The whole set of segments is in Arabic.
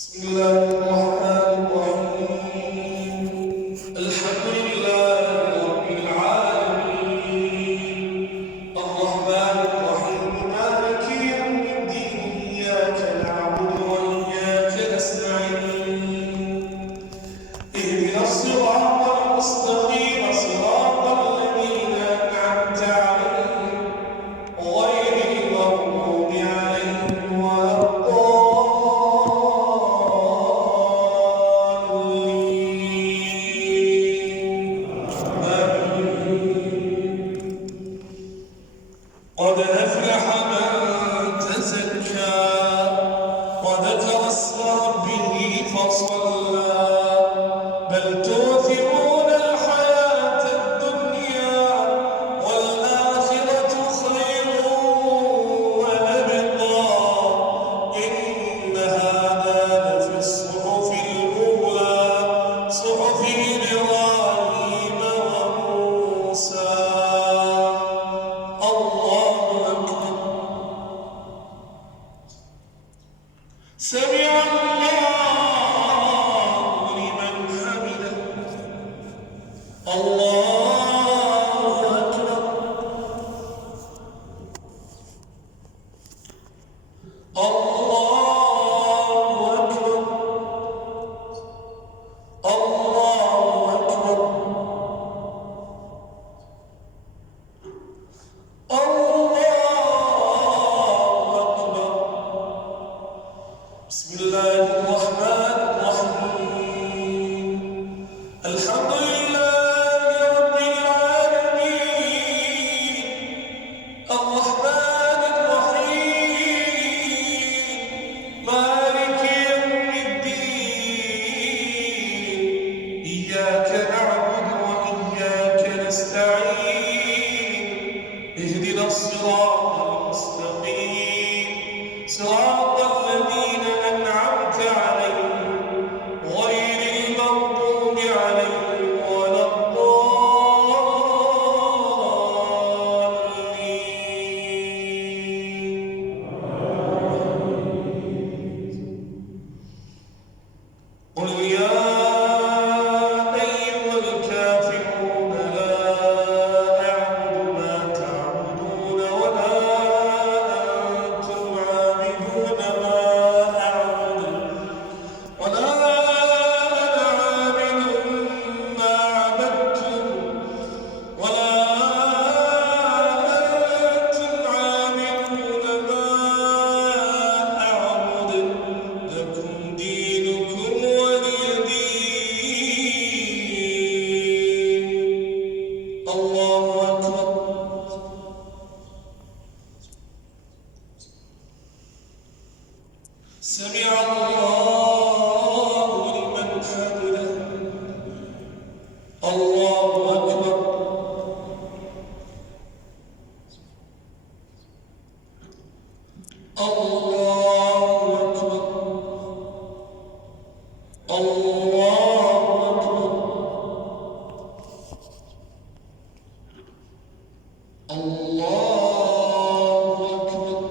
بسم الله الرحمن الرحيم. الحمد لله رب العالمين، الرحمن الرحيم، مالك يوم الدين، إياك نعبد وإياك نستعين، اهدنا الصراط المستقيم، صراط الذين أنعمت عليهم غير المغضوب عليهم ولا قد أفلح من تزكى وذكر اسم ربه فصلى بل تؤثرون الحياة الدنيا والآخرة خير وأبقى إن هذا لفي الصحف الأولى صحف إبراهيم وموسى. سمع الله لمن حمده. الله أكبر. الله أكبر. الله أكبر. بسم الله الرحمن الرحيم. الحمد لله رب العالمين، الرحمن الرحيم، مالك يوم الدين، إياك نعبد وإياك نستعين، اهدنا الصراط المستقيم، صراط الذين أنعمت عليهم غير المغضوب عليهم ولا الضالين. قل يا أيها الكافرون لا أعبد ما تعبدون ولا أنتم عابدون ما أعبد ولا أنا عابد ما عبدتم ولا أنتم عابدون ما أعبد لكم دينكم ولي دين. الله أكبر. سمع الله لمن حمده. الله أكبر. الله أكبر. الله أكبر. الله أكبر.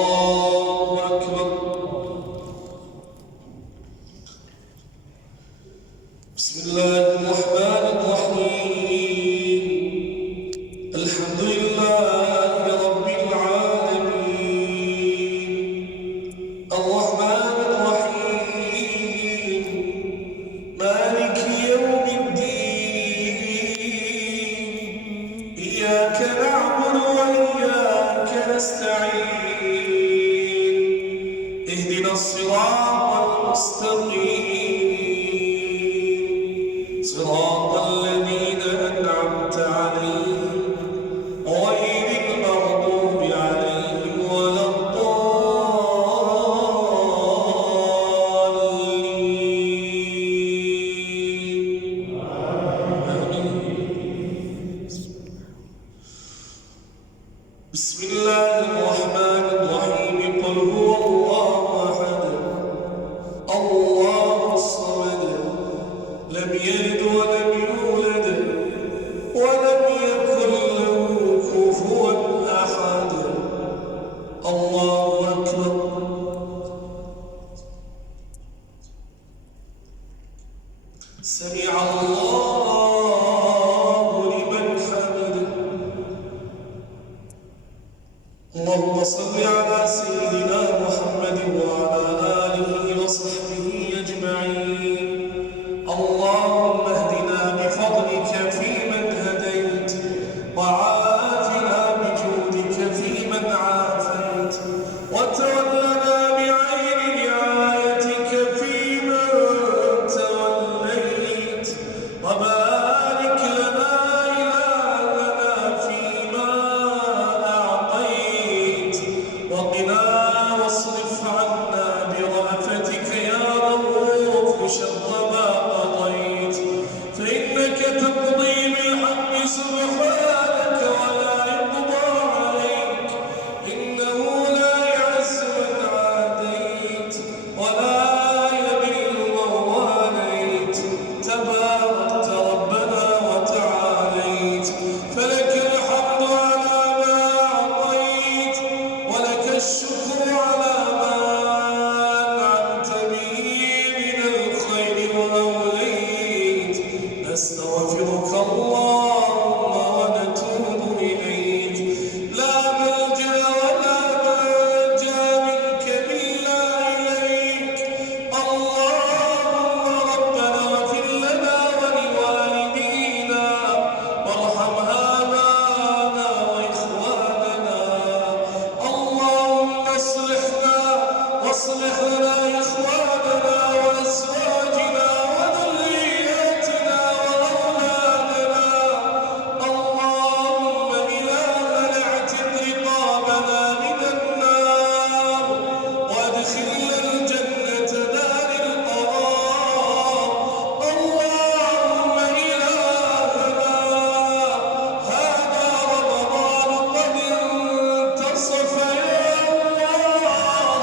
الله أكبر. بسم الله الرحمن الرحيم. الحمد لله رب العالمين، الرحمن الرحيم، مالك يوم الدين، إياك نعبد وإياك نستعين، اهدنا الصراط المستقيم، صراط الذين أنعمت عليهم غير المغضوب عليهم ولا الضالين. بسم الله الرحمن الرحيم. قل هو الله وصل على سيدنا محمد وعلى آله وصحبه أجمعين. اللهم اهدنا بفضلك فيمن هديت، وعافنا بجودك فيمن عافيت، وتولنا بعين رعايتك فيمن توليت، وبارك لنا إلهنا فيما أعطيت، وقنا واصرف عنا برأفتك يا رؤوف شر ما قضيت، فإنك تقضي بالحق سبحانك ولا يقضى عليك، إنه لا يعز من عاديت ولا يذل من واليت، تباركت ربنا وتعاليت، فلك الحمد على ما أعطيت، ولك الشكر على ما أنعمت به من الخير وأوليت. نستغفرك اللهم ونتوب إليك، لا ملجأ ولا منجا منك إلا إليك. اللهم ربنا اغفر لنا ولوالدينا، وارحم آباءنا وإخواننا. اللهم اصلحنا واصلح لنا إخواننا وأزواجنا وذرياتنا وأولادنا. اللهم إلهنا اعتق رقابنا من النار، وادخلنا الجنة دار القرار. اللهم إلهنا هذا رمضان قد انتصف يا الله،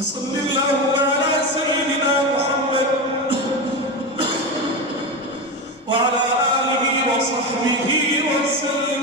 وصل اللهم على سيدنا محمد وعلى آله وصحبه وسلم.